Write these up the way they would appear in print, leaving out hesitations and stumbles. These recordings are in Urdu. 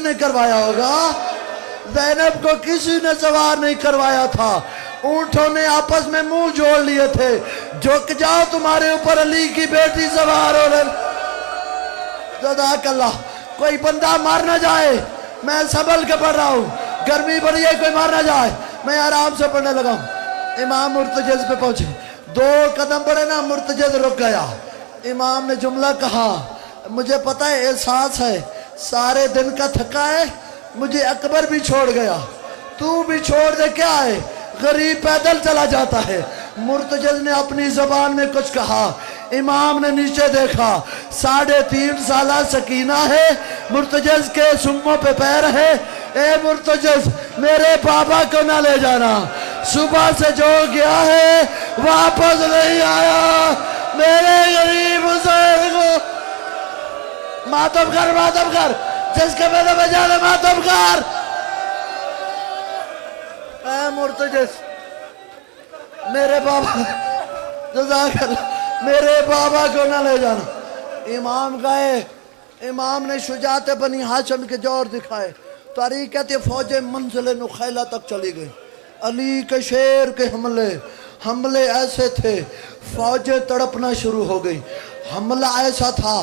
نے کروایا ہوگا؟ زینب کو کسی نے سوار نہیں کروایا تھا، اونٹوں نے آپس میں منہ جوڑ لیے تھے، جھک جاؤ تمہارے اوپر علی کی بیٹی سوار ہو رہے۔ جزاک اللہ۔ کوئی بندہ مار نہ جائے، میں سنبھل کے پڑھ رہا ہوں، گرمی بڑی ہے، کوئی مار نہ جائے، میں آرام سے پڑھنے لگا ہوں۔ امام مرتجز پہ پہنچے، 2 قدم بڑھے نا، مرتجز رک گیا۔ امام نے جملہ کہا، مجھے پتہ ہے، احساس ہے، سارے دن کا تھکا ہے، مجھے اکبر بھی چھوڑ گیا، تو بھی چھوڑ دے، کیا ہے، غریب پیدل چلا جاتا ہے۔ مرتجز نے اپنی زبان میں کچھ کہا، امام نے نیچے دیکھا، 3.5 سالہ سکینہ ہے، مرتجز کے سموں پہ پیر ہے۔ اے مرتجز، میرے بابا کو نہ لے جانا، صبح سے جو گیا ہے واپس نہیں آیا، میرے غریب حسین کو ماتم کر، جس کے میرے بجانے ماتم کر۔ اے مرتجز، میرے بابا، جزاک اللہ، میرے بابا کو نہ لے جانا۔ امام گئے، امام نے شجاعت بنی ہاشم کے جوہر دکھائے۔ تاریخ کہتے فوج منزل نخیلہ تک چلی گئی۔ علی کے شیر کے حملے ایسے تھے، فوجیں تڑپنا شروع ہو گئی۔ حملہ ایسا تھا،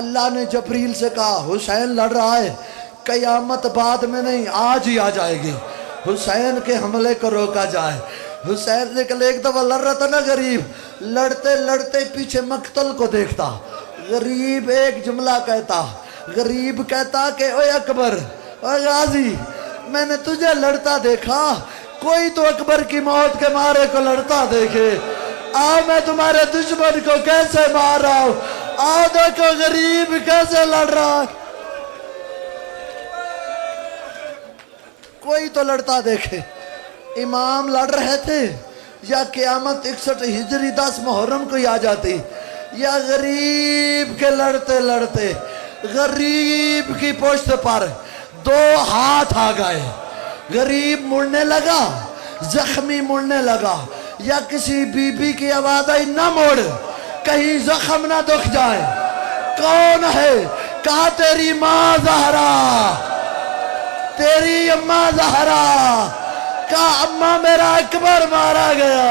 اللہ نے جبریل سے کہا، حسین لڑ رہا ہے، قیامت بعد میں نہیں، آج ہی آ جائے گی، حسین کے حملے کو روکا جائے۔ حسین نکلے، ایک دفعہ لڑ رہا تھا نا غریب، لڑتے لڑتے پیچھے مقتل کو دیکھتا، غریب ایک جملہ کہتا، غریب کہتا کہ اوے اکبر، اوے غازی، میں نے تجھے لڑتا دیکھا، کوئی تو اکبر کی موت کے مارے کو لڑتا دیکھے، آؤ میں تمہارے دشمن کو کیسے مار رہا ہوں، آؤ دیکھو غریب کیسے لڑ رہا ہے، کوئی تو لڑتا دیکھے۔ امام لڑ رہے تھے، یا قیامت 61 ہجری 10 محرم کو ہی آ جاتی، یا غریب کے لڑتے لڑتے غریب کی پشت پر 2 ہاتھ آ گئے، غریب مڑنے لگا، زخمی مڑنے لگا، یا کسی بی بی کی آواز آئی، نہ موڑ، کہیں زخم نہ دکھ جائے، کون ہے؟ کہا تیری ماں زہرا، تیری اماں زہرا، کہا اماں میرا اکبر مارا گیا،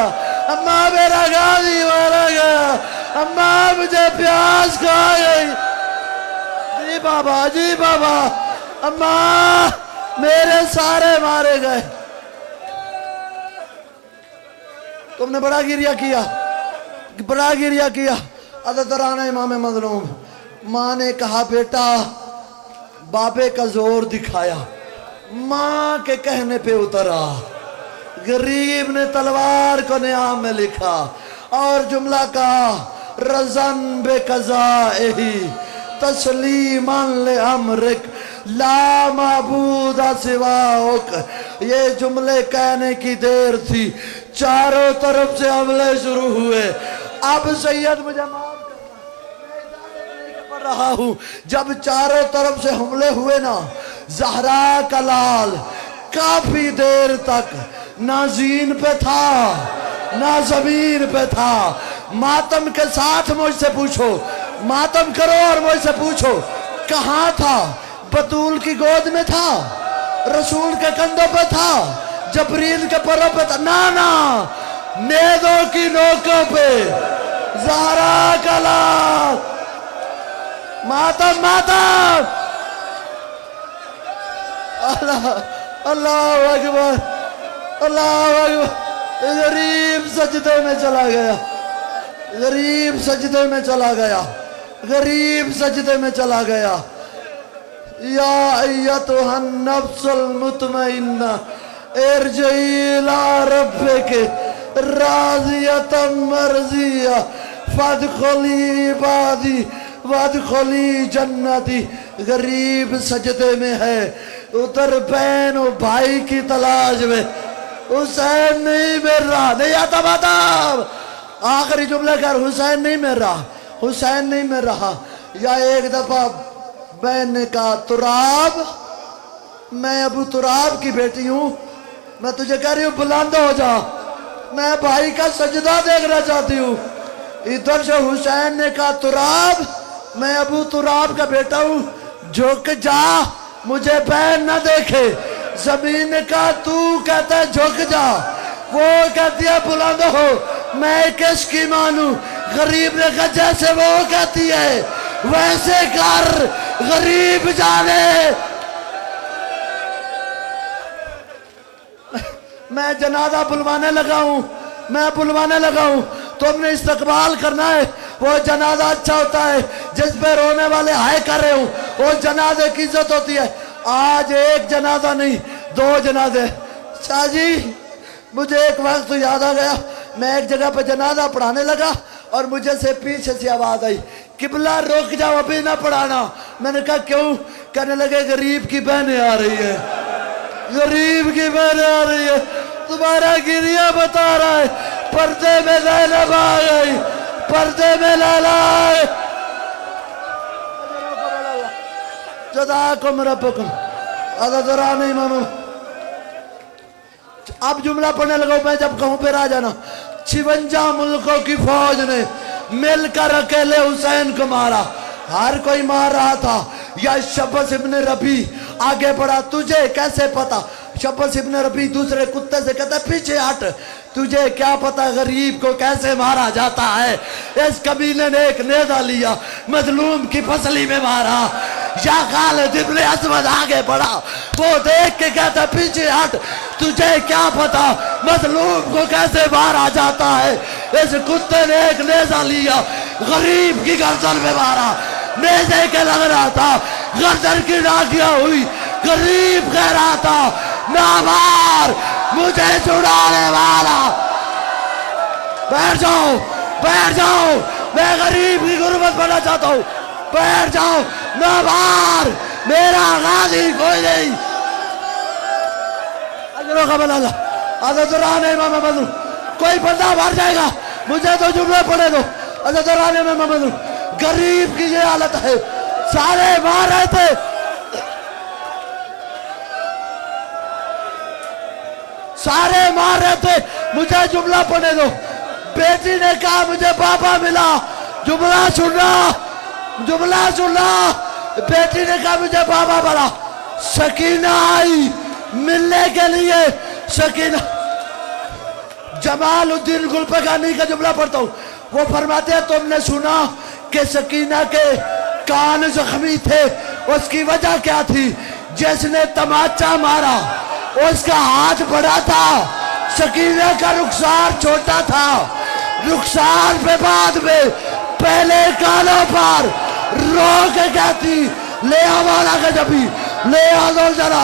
اماں میرا غازی مارا گیا، اماں مجھے پیاس کھا گئی، جی بابا، جی بابا، اماں میرے سارے مارے گئے۔ تم نے بڑا گریہ کیا، بڑا گریہ کیا۔ عزترانہ امام مظلوم، ماں نے کہا بیٹا، بابے کا زور دکھایا، ماں کے کہنے پہ اترا، غریب نے تلوار کو نیام میں لکھا اور جملہ کہا، رزن بے قضائہی تسلیماً لعمرک لا معبود سواک۔ یہ جملے کہنے کی دیر تھی، چاروں طرف سے حملے شروع ہوئے۔ اب سید مجھے معاف کرنا، میں اجازت نہیں کہ پڑھ رہا ہوں، جب چاروں طرف سے حملے ہوئے نا، زہرا کا لال کافی دیر تک نہ زین پہ تھا نہ زمین پہ تھا۔ ماتم کے ساتھ مجھ سے پوچھو، ماتم کرو اور مجھ سے پوچھو، کہاں تھا؟ بطول کی گود میں تھا، رسول کے کندھوں پہ تھا، جبریل کے پروں پہ تھا، نا نیزوں کی نوکوں پہ، زہرا کا لال، ماتم اللہ اللہ اکبر، اللہ اکبر۔ غریب سجدے میں چلا گیا، غریب سجدے میں چلا گیا، غریب سجدے میں چلا گیا۔ یا ایتھا النفس المطمئنہ ارجعی الی ربک راضیۃ مرضیہ فادخلی عبادی وادخلی جنتی۔ غریب سجدے میں ہے، ادھر بہن و بھائی کی تلاش میں، حسین نہیں مر رہا، نہیں آتا باتاب، آخری جملے کر، حسین نہیں مر رہا، حسین نہیں مر رہا۔ یا ایک دفعہ بہن نے کہا، تراب، میں ابو تراب کی بیٹی ہوں، میں تجھے کہہ رہی ہوں بلند ہو جا، میں بھائی کا سجدہ دیکھنا چاہتی ہوں۔ ادھر سے حسین نے کہا، تراب، میں ابو تراب کا بیٹا ہوں، جھک جا، مجھے بہن نہ دیکھے، زمین کا تو کہتا ہے جھک جا، وہ کہتی ہے بلند ہو، میں کس کی مانوں؟ غریب نے کہا جیسے وہ کہتی ہے ویسے کر، غریب جانے۔ میں جنازہ بلوانے لگا ہوں، میں بلوانے لگا ہوں، تم نے استقبال کرنا ہے۔ وہ جنازہ اچھا ہوتا ہے جس پہ رونے والے ہائے کر رہے ہوں، وہ جنازے کی عزت ہوتی ہے۔ آج ایک جنازہ نہیں، 2 جنازے۔ شاہ جی مجھے ایک وقت تو یاد آ گیا، میں ایک جگہ پہ جنازہ پڑھانے لگا اور مجھے سے پیچھے سے آواز آئی، قبلہ رک جاؤ ابھی نہ پڑھانا۔ میں نے کہا کیوں؟ کہنے لگے غریب کی بہنیں آ رہی ہے، غریب کی بہنیں آ رہی ہے۔ تمہارا گریہ بتا رہا ہے، پردے میں زینب آ گئی، پردے میں لالا آئے۔ جزاکم ربکم۔ حضران امام اب جملہ پڑھنے لگا ہوں، میں جب کہوں پھر آ جانا۔ 56 ملکوں کی فوج نے مل کر اکیلے حسین کو مارا، ہر کوئی مار رہا تھا۔ یا شبس ابن ربی آگے بڑھا، تجھے کیسے پتا؟ شبس ابن ربی دوسرے کتے سے کہتا ہے پیچھے ہٹ، تجھے کیا پتا غریب کو کیسے مارا جاتا ہے؟ اس قبیلے نے ایک نیزہ لیا، مظلوم کی پسلی میں مارا۔ یا خالد ابن اسود آگے بڑھا، وہ دیکھ کے کہتا ہے پیچھے ہٹ، تجھے کیا پتا مظلوم کو کیسے مارا جاتا ہے؟ اس کتے نے ایک نیزہ لیا، غریب کی گردن میں مارا، نیزے کے لگ رہا تھا، گردن کی ڈاکیاں ہوئی، غریب کہہ رہا تھا نہ مار مجھے چھڑانے والا۔ بیٹھ جاؤ، بیٹھ جاؤ، میں غریب کی غربت بڑھنا چاہتا ہوں، بیٹھ جاؤ، نہ مار، میرا غازی کوئی نہیں۔ اجروں کا بلا اللہ، حضران امام مظلوم، کوئی بندہ مار جائے گا، مجھے تو جملے پڑھے دو۔ حضران امام مظلوم، غریب کی یہ حالت ہے، سارے مار رہے تھے، سارے مار رہے تھے، مجھے جملہ پڑھنے دو۔ بیٹی نے کہا مجھے بابا ملا، جملہ سننا، جملہ سننا۔ بیٹی نے کہا مجھے بابا ملا، سکینہ آئی ملنے کے لیے۔ سکینہ، جمال الدین گلپگانی کا جملہ پڑھتا ہوں، وہ فرماتے ہیں تم نے سنا کہ سکینہ کے کان زخمی تھے، اس کی وجہ کیا تھی؟ جس نے تماچا مارا اس کا ہاتھ بڑا تھا، سکینہ کا رخسار چھوٹا تھا، رخسار پہ بعد میں پہلے کانوں پر رو کے کہتی لے آوالا کا جبی، لے آدھول جرا،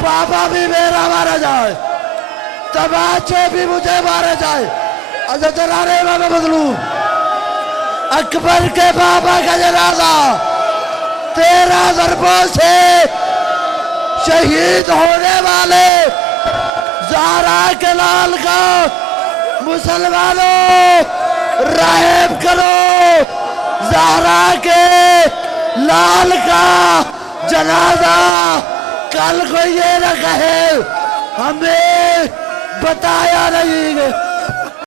بابا بھی میرا مارا جائے، تماچے بھی مجھے مارا جائے۔ حضرت رانے امام مظلوم، اکبر کے بابا کا جنازہ 13 ضربوں سے شہید ہونے والے زہرا کے لال کا، مسلمانوں رحم کرو، زہرا کے لال کا جنازہ کل کو یہ نہ کہے ہمیں بتایا نہیں۔